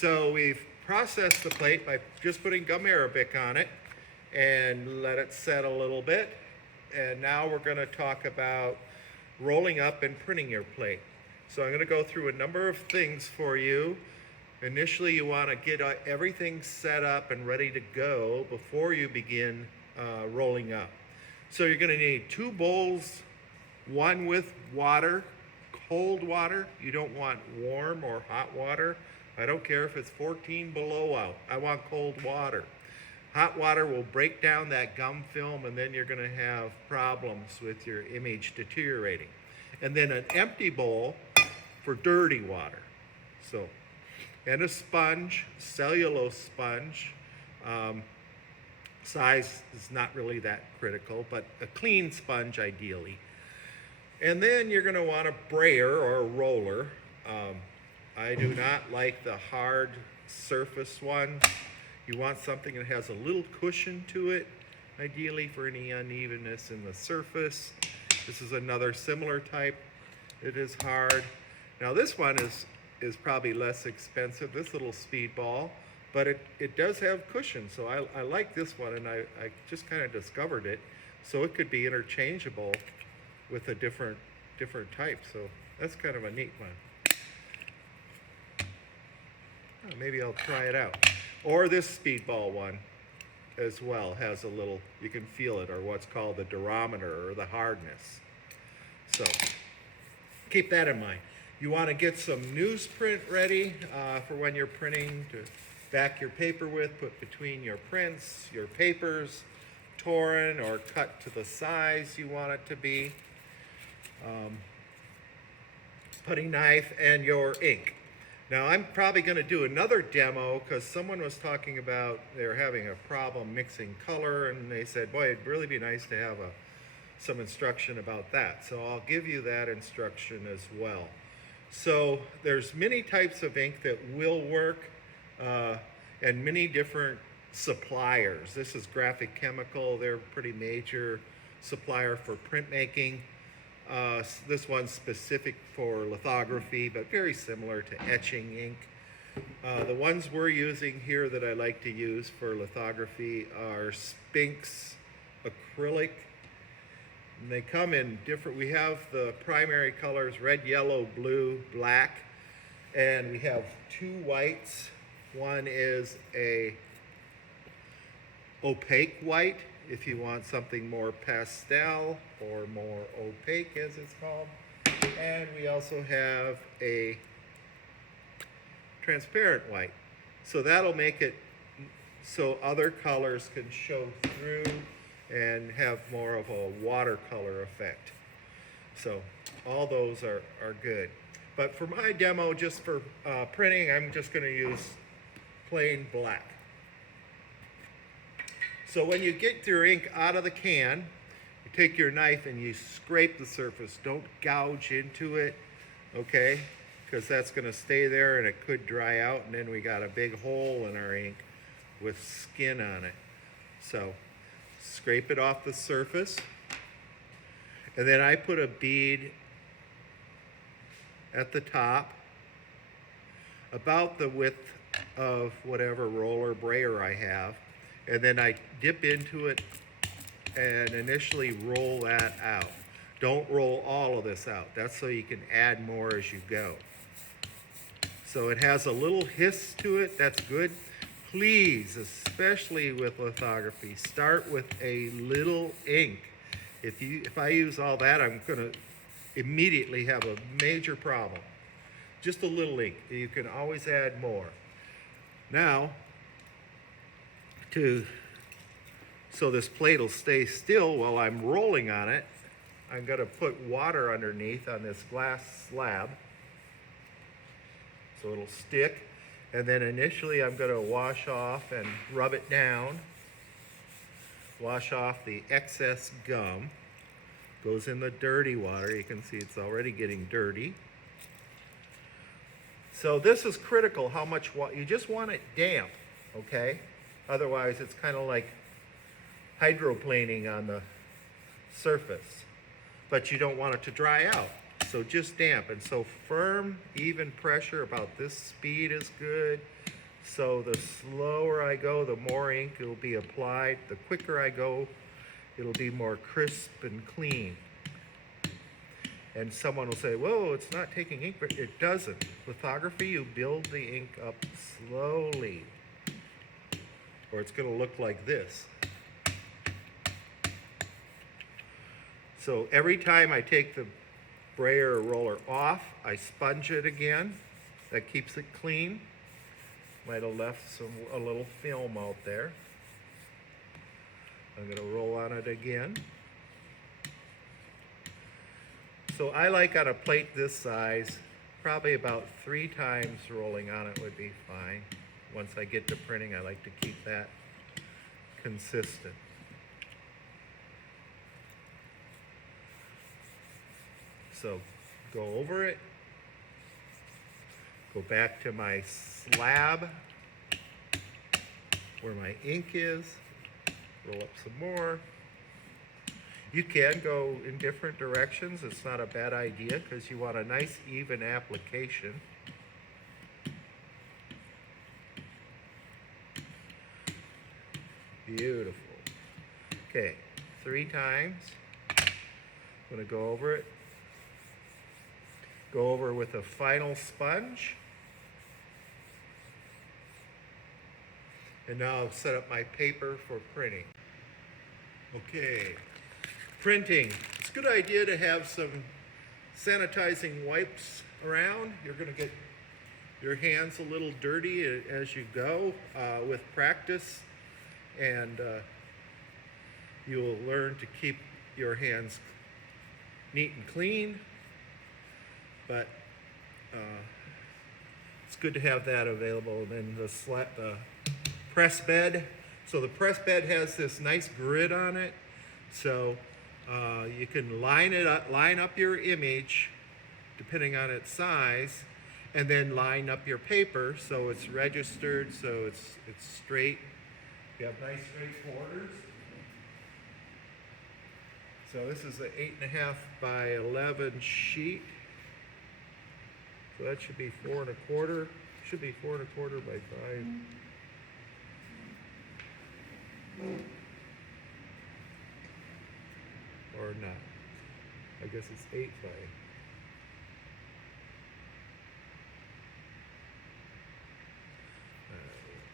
So we've processed the plate by just putting gum arabic on it and let it set a little bit. And now we're going to talk about rolling up and printing your plate. So I'm going to go through a number of things for you. Initially, you want to get everything set up and ready to go before you begin rolling up. So you're going to need 2 bowls, one with water, cold water. You don't want warm or hot water. I don't care if it's 14 below out. I want cold water. Hot water will break down that gum film, and then you're going to have problems with your image deteriorating. And then an empty bowl for dirty water. So, and a sponge, cellulose sponge. Size is not really that critical, but a clean sponge ideally. And then you're going to want a brayer or a roller. I do not like the hard surface one. You want something that has a little cushion to it, ideally for any unevenness in the surface. This is another similar type. It is hard. Now this one is probably less expensive, this little speedball, but it does have cushion, so I like this one, and I just kind of discovered it. So it could be interchangeable with a different type, so that's kind of a neat one. Oh, maybe I'll try it out. Or this speedball one as well has a little, you can feel it, or what's called the durometer, or the hardness. So keep that in mind. You want to get some newsprint ready for when you're printing to back your paper with, put between your prints, your papers, torn or cut to the size you want it to be. Putty knife and your ink. Now I'm probably going to do another demo because someone was talking about they're having a problem mixing color, and they said, boy, it'd really be nice to have some instruction about that. So I'll give you that instruction as well. So there's many types of ink that will work and many different suppliers. This is Graphic Chemical. They're a pretty major supplier for printmaking. This one's specific for lithography, but very similar to etching ink. The ones we're using here that I like to use for lithography are Sphinx acrylic. And they come in different, we have the primary colors, red, yellow, blue, black, and we have 2 whites. One is a opaque white, if you want something more pastel or more opaque, as it's called. And we also have a transparent white. So that'll make it so other colors can show through and have more of a watercolor effect. So all those are good. But for my demo, just for printing, I'm just going to use plain black. So when you get your ink out of the can, you take your knife and you scrape the surface. Don't gouge into it, okay? Because that's going to stay there and it could dry out, and then we got a big hole in our ink with skin on it. So scrape it off the surface. And then I put a bead at the top, about the width of whatever roller brayer I have. And then I dip into it and initially roll that out. Don't roll all of this out. That's so you can add more as you go. So it has a little hiss to it. That's good. Please, especially with lithography, start with a little ink. If I use all that, I'm going to immediately have a major problem. Just a little ink. You can always add more. Now, so this plate will stay still while I'm rolling on it, I'm going to put water underneath on this glass slab so it'll stick. And then initially I'm going to wash off and rub it down. Wash off the excess gum. Goes in the dirty water. You can see it's already getting dirty. So this is critical, how much water. You just want it damp, okay? Otherwise it's kind of like hydroplaning on the surface. But you don't want it to dry out. So just damp. And so firm, even pressure about this speed is good. So the slower I go, the more ink will be applied. The quicker I go, it'll be more crisp and clean. And someone will say, whoa, it's not taking ink, but it doesn't. Lithography, you build the ink up slowly, or it's going to look like this. So every time I take the brayer or roller off, I sponge it again. That keeps it clean. Might have left a little film out there. I'm going to roll on it again. So I like on a plate this size, probably about 3 times rolling on it would be fine. Once I get to printing, I like to keep that consistent. So go over it, go back to my slab where my ink is, roll up some more. You can go in different directions. It's not a bad idea because you want a nice even application. Beautiful. Okay, 3 times. I'm going to go over it. Go over with a final sponge. And now I'll set up my paper for printing. Okay, printing. It's a good idea to have some sanitizing wipes around. You're going to get your hands a little dirty as you go with practice, and you'll learn to keep your hands neat and clean. But it's good to have that available. And then the press bed. So the press bed has this nice grid on it. So you can line up your image depending on its size, and then line up your paper so it's registered, so it's straight. You have nice straight borders. So this is an 8.5 by 11 sheet. So that should be 4 1/4. Should be 4 1/4 by 5. Or not. I guess it's 8 by.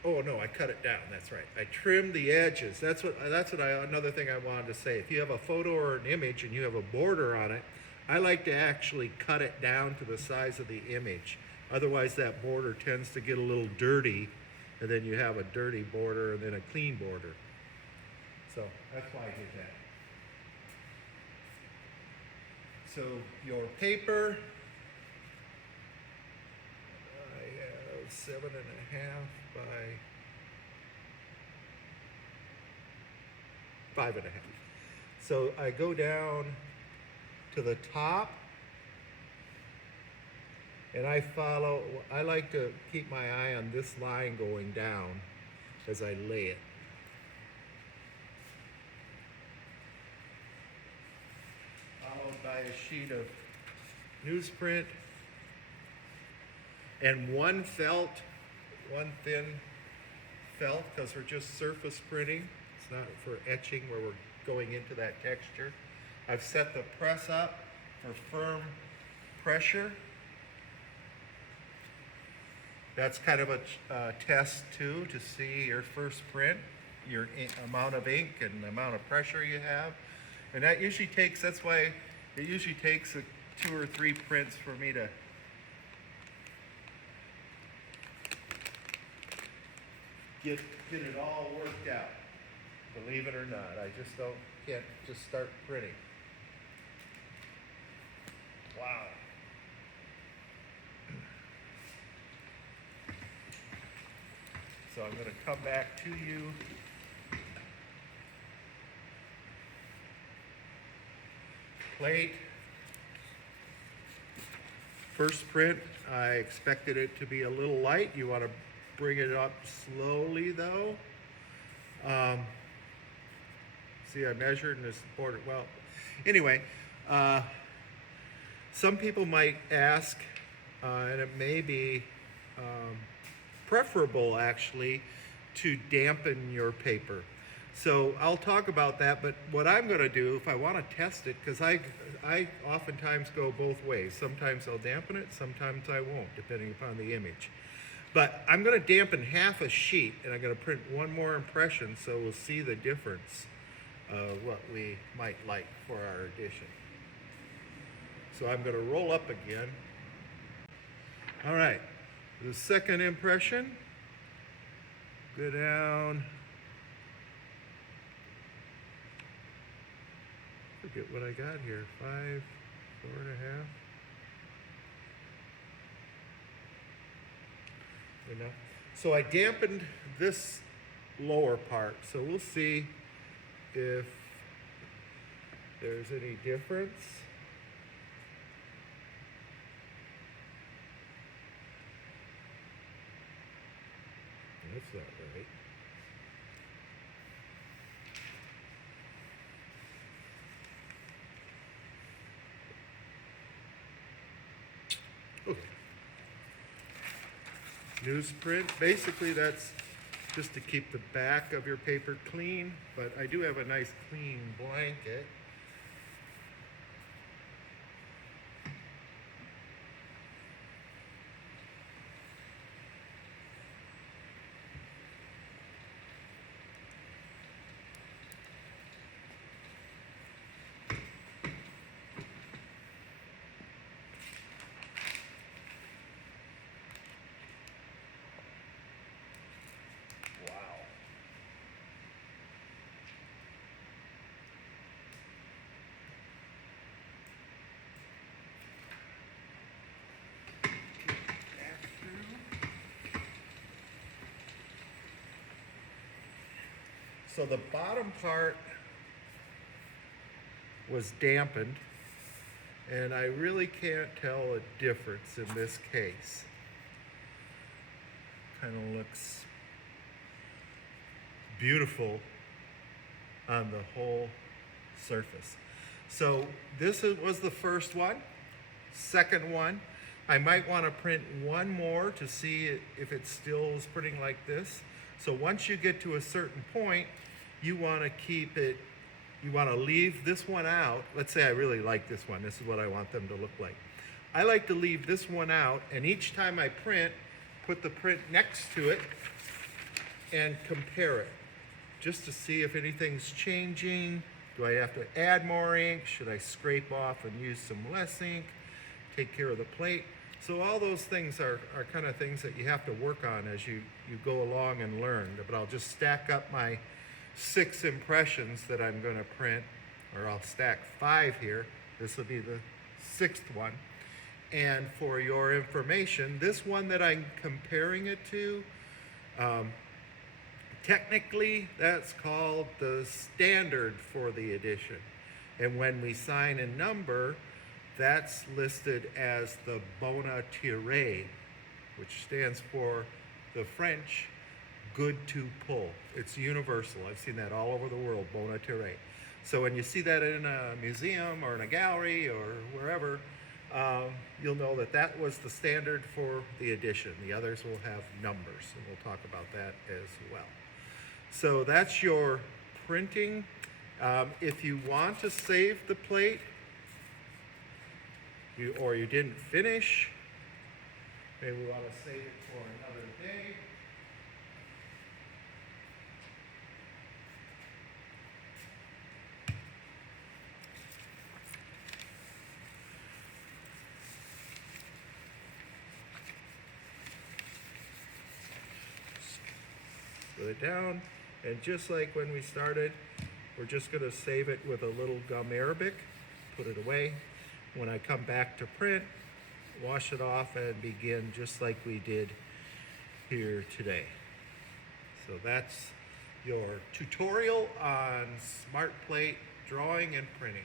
Oh no, I cut it down. That's right. I trimmed the edges. Another thing I wanted to say. If you have a photo or an image and you have a border on it, I like to actually cut it down to the size of the image. Otherwise, that border tends to get a little dirty, and then you have a dirty border and then a clean border. So that's why I did that. So your paper, I have 7.5 by 5.5. So I go down to the top, and I like to keep my eye on this line going down as I lay it. Followed by a sheet of newsprint and one thin felt, because we're just surface printing. It's not for etching where we're going into that texture. I've set the press up for firm pressure. That's kind of a test too, to see your first print, your amount of ink and the amount of pressure you have. And that usually takes, that's why it usually takes 2 or 3 prints for me to get it all worked out. Believe it or not, I just can't just start printing. Wow. So I'm going to come back to you. Plate. First print, I expected it to be a little light. You want to bring it up slowly though. See, I measured in this border. Well, anyway, some people might ask, and it may be preferable actually to dampen your paper. So I'll talk about that, but what I'm going to do if I want to test it, because I oftentimes go both ways. Sometimes I'll dampen it, sometimes I won't, depending upon the image. But I'm going to dampen half a sheet, and I'm going to print one more impression so we'll see the difference of what we might like for our edition. So I'm going to roll up again. All right, the second impression, go down. Forget what I got here, 5, 4.5. Enough. So I dampened this lower part, so we'll see if there's any difference. That's not right. Okay. Newsprint, basically that's just to keep the back of your paper clean, but I do have a nice clean blanket. So the bottom part was dampened, and I really can't tell a difference in this case. Kind of looks beautiful on the whole surface. So this was the first one. Second one, I might want to print one more to see if it still is printing like this. So once you get to a certain point, you want to keep it, you want to leave this one out. Let's say I really like this one. This is what I want them to look like. I like to leave this one out, and each time I print, put the print next to it and compare it just to see if anything's changing. Do I have to add more ink? Should I scrape off and use some less ink? Take care of the plate. So all those things are kind of things that you have to work on as you go along and learn. But I'll just stack up my 6 impressions that I'm going to print, or I'll stack 5 here. This will be the 6th one. And for your information, this one that I'm comparing it to, technically that's called the standard for the edition. And when we sign a number, that's listed as the Bona Tirade, which stands for the French good to pull. It's universal. I've seen that all over the world, Bona Tirade. So when you see that in a museum or in a gallery or wherever, you'll know that that was the standard for the edition. The others will have numbers, and we'll talk about that as well. So that's your printing. If you want to save the plate, or you didn't finish, maybe we want to save it for another day. Put it down, and just like when we started, we're just going to save it with a little gum arabic, put it away. When I come back to print, wash it off and begin just like we did here today. So that's your tutorial on SmartPlate drawing and printing.